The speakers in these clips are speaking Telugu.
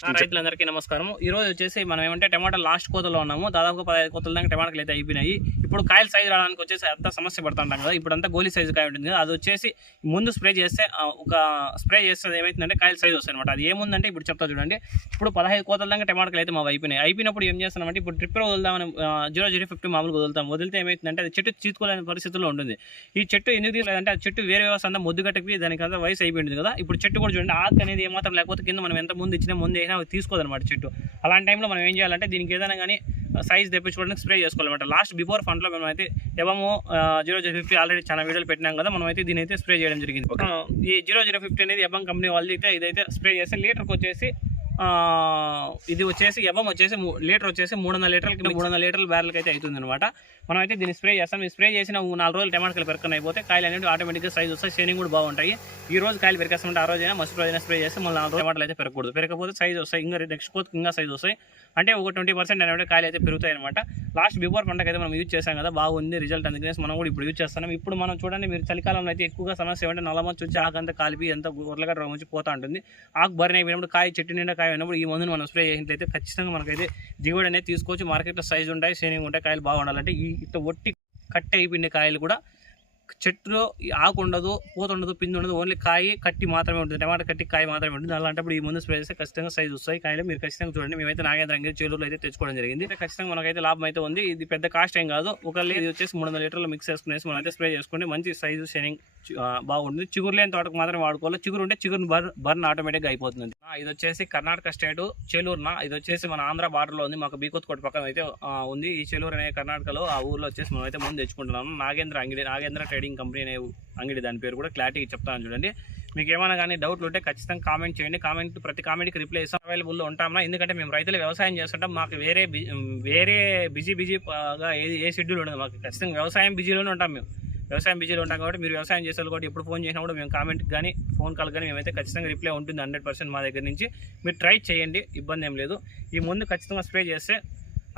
రైతులందరికీ నమస్కారం ఈ రోజు వచ్చేసి మనం ఏమంటే టమాటా లాస్ట్ కోతలో ఉన్నాము. దాదాపు పదహైదు కోతల దాకా టమాటాలు అయితే అయిపోయినాయి. ఇప్పుడు కాయలు సైజు రావడానికి వచ్చేసి అంత సమస్య పడుతుంటాం కదా. ఇప్పుడు అంతా గోలీ సైజు కాయ ఉంటుంది అది వచ్చేసి ముందు స్ప్రే చేస్తే ఒక స్ప్రే చేస్తే ఏమవుతుందంటే కాయలు సైజు వస్తాయి అనమాట అది ఏముందంటే ఇప్పుడు చెప్తా చూడండి. ఇప్పుడు పదహైదు కోతల దాకా టమాటాలు అయితే మాకు అయిపోయినాయి. అయిపోయినప్పుడు ఏం చేస్తామంటే ఇప్పుడు ట్రిప్ వదులుదామని జీరో జీరో ఫిఫ్టీ మామూలుగా వదులుతాం. వదిలితే ఏమవుతుందంటే అది చెట్టు చీతుకోలేని పరిస్థితుల్లో ఉంటుంది. ఈ చెట్టు ఎందుకు తీసుకోలేదంటే ఆ చెట్టు వేరే వ్యవస్థ అంతా ముద్దు కట్టకి దానికి అంతా వయసు అయిపోయింది కదా. ఇప్పుడు చెట్టు కూడా చూడండి ఆకు అనేది ఏమాత్రం లేకపోతే కింద మనం ఎంత ముందు ఇచ్చినా ముందు అయినా అది తీసుకోదన్నమాట చెట్టు. అలాంటి టైంలో మనం ఏం చేయాలంటే దీనికి ఏదైనా కానీ సైజ్ తెప్పించుకోవడానికి స్ప్రే చేసుకోవాలన్నమాట లాస్ట్ బిఫోర్ ఫండ్లో మనం అయితే ఎవమో జీరో జీరో ఫిఫ్టీ ఆల్రెడీ చాలా వీడియోలు పెట్టినాం కదా మనం అయితే దీని అయితే స్ప్రే చేయడం జరిగింది ఈ జీరో జీరో ఫిఫ్టీ అనేది ఎబం కంపెనీ వాళ్ళది అయితే ఇదైతే స్ప్రే చేస్తే లీటర్కి వచ్చేసి ఇది వచ్చేసి ఎబం వచ్చేసి లీటర్ వచ్చేసి మూడు వందల లీటర్లకి మూడు వందల లీటర్ల బ్యారెల్కి అయితే అవుతుంది అనమాట మనం అయితే దీన్ని స్ప్రే చేస్తాం. ఈ స్ప్రే చేసిన నాలుగు రోజులు టమాటాలు పెరకన అయిపోతే కాయలు అనేవి ఆటోమేటిక్గా సైజ్ వస్తాయి. షేనింగ్ కూడా బాగుంటాయి. ఈ రోజు కాయలు పెరికేస్తామంటే ఆ రోజైనా మస్తు రోజైనా స్ప్రే చేస్తే మళ్ళీ నాలుగు టమాటాలు అయితే పెరగకూడదు. పెరగకపోతే సైజ్ వస్తాయి. ఇంకా నెక్స్ట్ కోత్ ఇంకా సైజ్ వస్తాయి. అంటే ఒక ట్వంటీ పర్సెంట్ అనేవి కాయలు అయితే పెరుగుతాయి అనమాట లాస్ట్ బిఫోర్ పంటకు అయితే మనం యూజ్ చేసాం కదా బాగుంది రిజల్ట్ అందుకనేసి మనం కూడా ఇప్పుడు యూజ్ చేస్తున్నాం. ఇప్పుడు మనం చూడండి మీరు చలికాలంలో అయితే ఎక్కువగా సమస్య ఏమంటే నల్లమచ్చ వచ్చి ఆకంతా కాలిపి ఎంత ఉర్లగడ్డ వచ్చి పోతా ఉంటుంది. ఆకు బరిన అయిపోయినప్పుడు కాయ చెట్టు నిండా కాయ అయినప్పుడు ఈ మందుని మనం స్ప్రే చేసినట్లయితే ఖచ్చితంగా మనకైతే దిగుబడి అనేది తీసుకోవచ్చు. మార్కెట్లో సైజ్ ఉంటాయి సేవింగ్ ఉంటాయి కాయలు బాగుండాలంటే ఈ ఇట్లా ఒట్టి కట్ అయిపోయిన కాయలు కూడా చెట్టులో ఆకు ఉండదు పూత ఉండదు పిండి ఉండదు ఓన్లీ కాయ కట్టి మాత్రమే ఉంటుంది. టమాటా కట్టి కాయ మాత్రమే ఉంటుంది. అలాంటప్పుడు ఈ ముందు స్ప్రే చేస్తే ఖచ్చితంగా సైజ్ వస్తాయి. కాయలు మీరు ఖచ్చితంగా చూడండి. మేమైతే నాగేంద్ర అంగిరి చేలూరులో అయితే తెచ్చుకోవడం జరిగింది. ఖచ్చితంగా మనకైతే లాభం అయితే ఉంది. ఇది పెద్ద కాస్ట్ ఏం కాదు. ఒక ఇది వచ్చేసి మూడు వందల లీటర్లు మిక్స్ చేసుకునేసి మనం అయితే స్ప్రే చేసుకుంటే మంచి సైజు షైనింగ్ బాగుంటుంది. చిగురు లేని తోటకు మాత్రం వాడుకోవాలి. చిగురు ఉంటే చిగురు బర్ బర్న్ ఆటోమేటిక్గా అయిపోతుంది. ఇది వచ్చేసి కర్ణాటక స్టేట్ చెలూరున? ఇది వచ్చేసి మన ఆంధ్ర బార్డర్లో ఉంది. మాకు బీకోత్కోట పక్కన అయితే ఉంది. ఈ చెలూరు అనే కర్ణాటకలో ఆ ఊర్లో వచ్చేసి మనం అయితే ముందు తెచ్చుకుంటున్నాము. నాగేంద్ర అంగిడి నాగేంద్ర ట్రేడింగ్ కంపెనీ అనే అంగడి దాని పేరు కూడా క్లారిటీగా చెప్తాను చూడండి. మీకు ఏమైనా కానీ డౌట్లు ఉంటే ఖచ్చితంగా కామెంట్ చేయండి. కామెంట్ ప్రతి కామెంట్కి రిప్లై ఇస్తాం అవైలబుల్లో ఉంటామా ఎందుకంటే మేము రైతులు వ్యవసాయం చేస్తుంటాం. మాకు వేరే వేరే బిజీ బిజీగా ఏది ఏ షెడ్యూల్ ఉండదు. మాకు ఖచ్చితంగా వ్యవసాయం బిజీలోనే ఉంటాం మేము. వ్యవసాయం బిజీలో ఉంటాం కాబట్టి మీరు వ్యవసాయం చేసే వాళ్ళు కూడా ఎప్పుడు ఫోన్ చేసినా కూడా మేము కామెంట్ కానీ ఫోన్ కాల్ కానీ మేమైతే ఖచ్చితంగా రిప్లై ఉంటుంది హండ్రెడ్ పర్సెంట్ మా దగ్గర నుంచి. మీరు ట్రై చేయండి. ఇబ్బంది ఏం లేదు. ఈ ముందు ఖచ్చితంగా స్ప్రే చేస్తే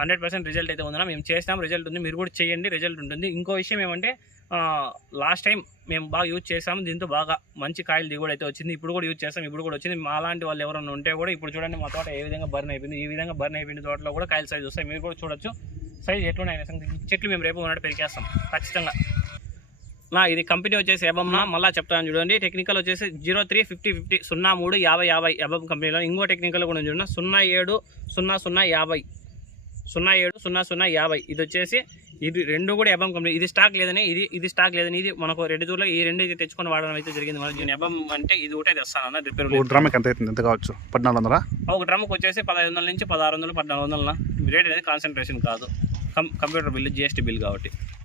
హండ్రెడ్ పర్సెంట్ రిజల్ట్ అయితే ఉందన్నా. మేము చేసినాం రిజల్ట్ ఉంది. మీరు కూడా చేయండి రిజల్ట్ ఉంటుంది. ఇంకో విషయం ఏమంటే లాస్ట్ టైం మేము బాగా యూజ్ చేసాము. దీంతో బాగా మంచి కాయలు దిగుబడి అయితే వచ్చింది. ఇప్పుడు కూడా యూజ్ చేస్తాం ఇప్పుడు కూడా వచ్చింది. మాలాంటి వాళ్ళు ఎవరైనా ఉంటే కూడా ఇప్పుడు చూడండి మా తోట ఏ విధంగా బర్న్ అయిపోయింది. ఈ విధంగా బర్న్ అయిపోయిన తోటలో కూడా కాయలు సైజ్ వస్తాయి. మీరు కూడా చూడొచ్చు. సైజ్ ఎట్లున్నాయి చెట్లు మేము రేపు ఉన్నట్టు పెరికేస్తాం ఖచ్చితంగా. నా ఇది కంపెనీ వచ్చేసి ఎబమ్నా మళ్ళీ చెప్తాను చూడండి. టెక్నికల్ వచ్చేసి జీరో త్రీ ఫిఫ్టీ ఫిఫ్టీ సున్నా మూడు యాభై యాభై ఎబమ్ కంపెనీలో ఇంకో టెక్నికల్ కూడా చూడండి. సున్నా ఏడు సున్నా సున్నా యాభై. సున్నా ఏడు సున్నా సున్నా యాభై. ఇది వచ్చేసి ఇది రెండు కూడా ఎబమ్ కంపెనీ. ఇది స్టాక్ లేదని ఇది ఇది స్టాక్ లేదని ఇది మనకు రెండు దూరంలో ఈ రెండు అయితే తెచ్చుకొని వాడడం అయితే జరిగింది. మన దీని ఎబమ్ అంటే ఇది ఒకటే తెస్తాను అన్న రిపేర్ ఒక డ్రామాకి ఎంత అవుతుంది? ఎంత కావచ్చు? పద్నాలుగు వందలా? ఒక డ్రమ్కి వచ్చేసి పదహైదు వందల నుంచి పదహారు వందలు పద్నాలుగు వందల రేట్ అనేది కాన్సన్ట్రేషన్ కాదు. Com computer bill GST bill కాబట్టి.